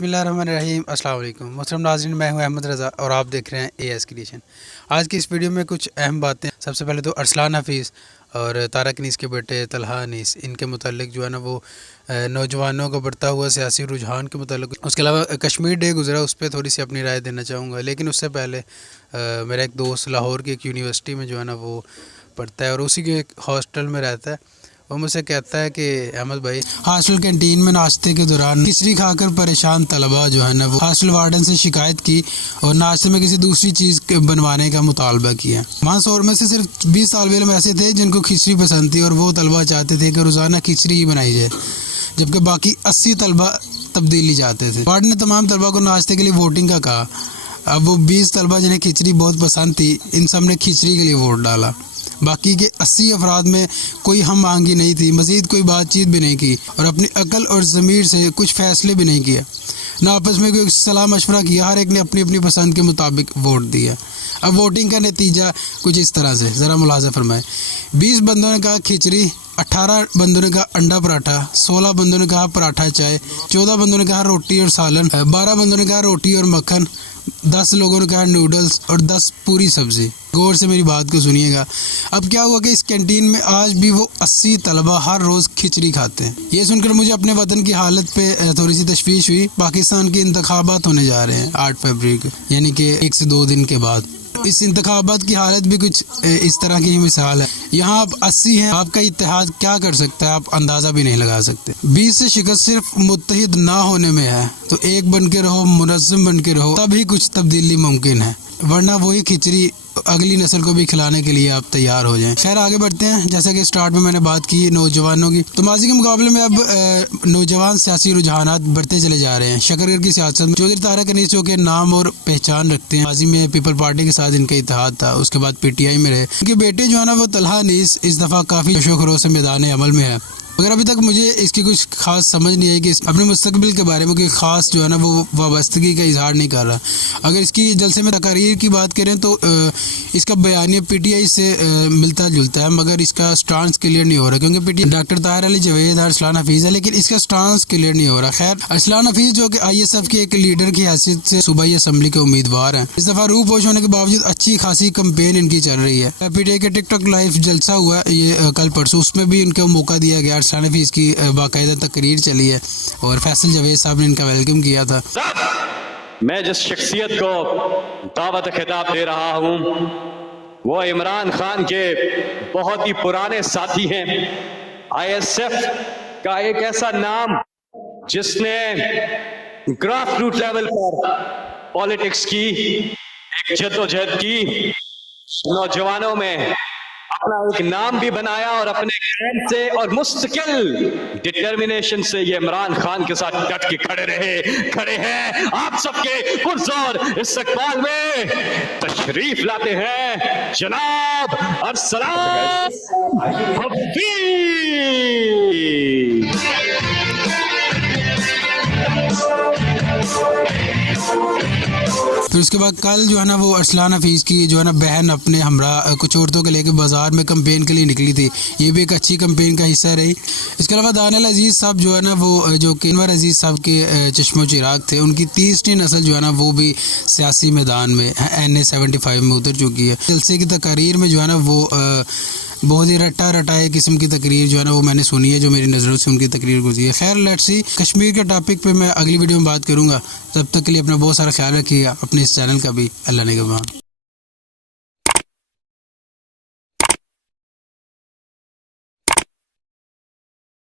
बिस्मिल्लाहिर्रहमानिर्रहीम। अस्सलाम वालेकुम मोहतरम नाज़रीन, मैं हूं अहमद रज़ा और आप देख रहे हैं AS क्रिएशन। आज की इस वीडियो में कुछ अहम बातें। सबसे पहले तो अरसलान हफीज़ और तारक अनीस के बेटे तलहा अनीस, इनके मुतालिक जो है ना वो नौजवानों का बढ़ता हुआ सियासी रुझान के मुतालिक। उसके अलावा कश्मीर डे गुजरा, उस पर थोड़ी सी अपनी राय देना चाहूँगा। लेकिन उससे पहले मेरा एक दोस्त लाहौर की एक यूनिवर्सिटी में जो है ना वो पढ़ता है और उसी के एक हॉस्टल में रहता है। वो मुझसे कहता है कि अहमद भाई, हॉस्टल कैंटीन में नाश्ते के दौरान खिचड़ी खाकर परेशान तलबा जो है ना वो हॉस्टल वार्डन से शिकायत की और नाश्ते में किसी दूसरी चीज़ बनवाने का मुतालबा किया। वहाँ 100 में से सिर्फ 20 तालिब इल्म ऐसे थे जिनको खिचड़ी पसंद थी और वो तलबा चाहते थे कि रोज़ाना खिचड़ी ही बनाई जाए, जबकि बाकी 80 तलबा तब्दीली चाहते थे। वार्डन ने तमाम तलबा को नाश्ते के लिए वोटिंग का कहा। अब वो 20 तलबा जिन्हें खिचड़ी बहुत पसंद थी, इन सब ने खिचड़ी के लिए वोट डाला। बाकी के 80 अफराद में कोई हम मांगी नहीं थी, मज़ीद कोई बातचीत भी नहीं की और अपनी अकल और ज़मीर से कुछ फ़ैसले भी नहीं किया, ना आपस में कोई सलाह मशवरा किया। हर एक ने अपनी अपनी पसंद के मुताबिक वोट दिया। अब वोटिंग का नतीजा कुछ इस तरह से, ज़रा मुलाज़ा फरमाएं। 20 बंदों ने कहा खिचड़ी, 18 बंदों ने कहा अंडा पराठा, 16 बंदों ने कहा पराठा चाय, 14 बंदों ने कहा रोटी और सालन, 12 बंदों ने कहा रोटी और मक्खन, 10 लोगों ने कहा नूडल्स और 10 पूरी सब्जी। गौर से मेरी बात को सुनिएगा। अब क्या हुआ कि इस कैंटीन में आज भी वो 80 तलबा हर रोज़ खिचड़ी खाते हैं। ये सुनकर मुझे अपने वतन की हालत पे थोड़ी सी तशवीश हुई। पाकिस्तान के इंतखाबात होने जा रहे हैं 8 फरवरी को, यानी कि 1 से 2 दिन के बाद। इस इंतखाबात की हालत भी कुछ इस तरह की ही मिसाल है। यहाँ आप 80 हैं, आपका इत्तेहाद क्या कर सकता है आप अंदाज़ा भी नहीं लगा सकते। 20 से शिकस्त सिर्फ मुत्तहिद ना होने में है, तो एक बन के रहो, मुनज़्ज़म बन के रहो, तभी कुछ तब्दीली मुमकिन है, वरना वही खिचड़ी अगली नस्ल को भी खिलाने के लिए आप तैयार हो जाएं। खैर आगे बढ़ते हैं। जैसा कि स्टार्ट में मैंने बात की नौजवानों की, तो माजी के मुकाबले में अब नौजवान सियासी रुझानात बढ़ते चले जा रहे हैं। शकरगढ़ की सियासत में चौधरी तारक अनीस जो के नाम और पहचान रखते हैं, माजी में पीपल पार्टी के साथ इनका इत्तेहाद था, उसके बाद PTI में रहे। उनके बेटे जो है ना वो तलहा अनीस इस दफ़ा काफ़ी जोशो खरोश से मैदान अमल में है, मगर अभी तक मुझे इसकी कुछ खास समझ नहीं आई कि अपने मुस्तकबिल के बारे में कोई ख़ास जो है ना वो वाबस्तगी का इजहार नहीं कर रहा। अगर इसकी जलसे में तकारीर की बात करें तो इसका बयानिया PTI से मिलता जुलता है, मगर इसका स्टांस क्लियर नहीं हो रहा, क्योंकि PTI डॉक्टर ताहिर अली जवेद और अरसलान हफीज़ है, लेकिन इसका स्टांस क्लियर नहीं हो रहा। खैर, अरसलान हफीज़ जो कि ISF के एक लीडर की हैसियत से सूबाई असम्बली के उम्मीदवार हैं, इस दफ़ा रूपोश होने के बावजूद अच्छी खासी कंपेन इनकी चल रही है। PTI के टिकटॉक लाइव जलसा हुआ ये कल परसों, उसमें भी इनको मौका दिया गया। अरसलान हफीज़ की बाकायदा तकरीर चली है और फैसल जवेद साहब ने इनका वेलकम किया था। मैं जिस शख्सियत को दावत खिताब दे रहा हूं वो इमरान खान के बहुत ही पुराने साथी हैं। ISF का एक ऐसा नाम जिसने ग्रास रूट लेवल पर पॉलिटिक्स की एक जद्दोजहद की, नौजवानों में अपना एक नाम भी बनाया और अपने काम से और मुस्तकिल डिटर्मिनेशन से ये इमरान खान के साथ डट के खड़े हैं। आप सबके पुरजोर इस्तकबाल में तशरीफ लाते हैं जनाब अरसलान हफीज़। फिर उसके बाद कल जो है ना वो अरसलान हफीज़ की जो है ना बहन अपने हमरा कुछ औरतों को लेकर बाजार में कंपेन के लिए निकली थी। ये भी एक अच्छी कंपेन का हिस्सा रही। इसके अलावा दानियल अजीज़ साहब जो है ना वो जो कि अनवर अजीज़ साहब के चश्मो चिराग थे, उनकी 30वीं नस्ल जो है ना वो भी सियासी मैदान में NA 75 में उतर चुकी है। जलसे की तकारीर में जो है ना वो बहुत ही रटाए किस्म की तकरीर जो है ना वो मैंने सुनी है, जो मेरी नज़रों से उनकी तकरीर गुजरी है। खैर लेट्स सी, कश्मीर के टॉपिक पे मैं अगली वीडियो में बात करूँगा। तब तक के लिए अपना बहुत सारा ख्याल रखिएगा, अपने इस चैनल का भी। अल्लाह निगहबान।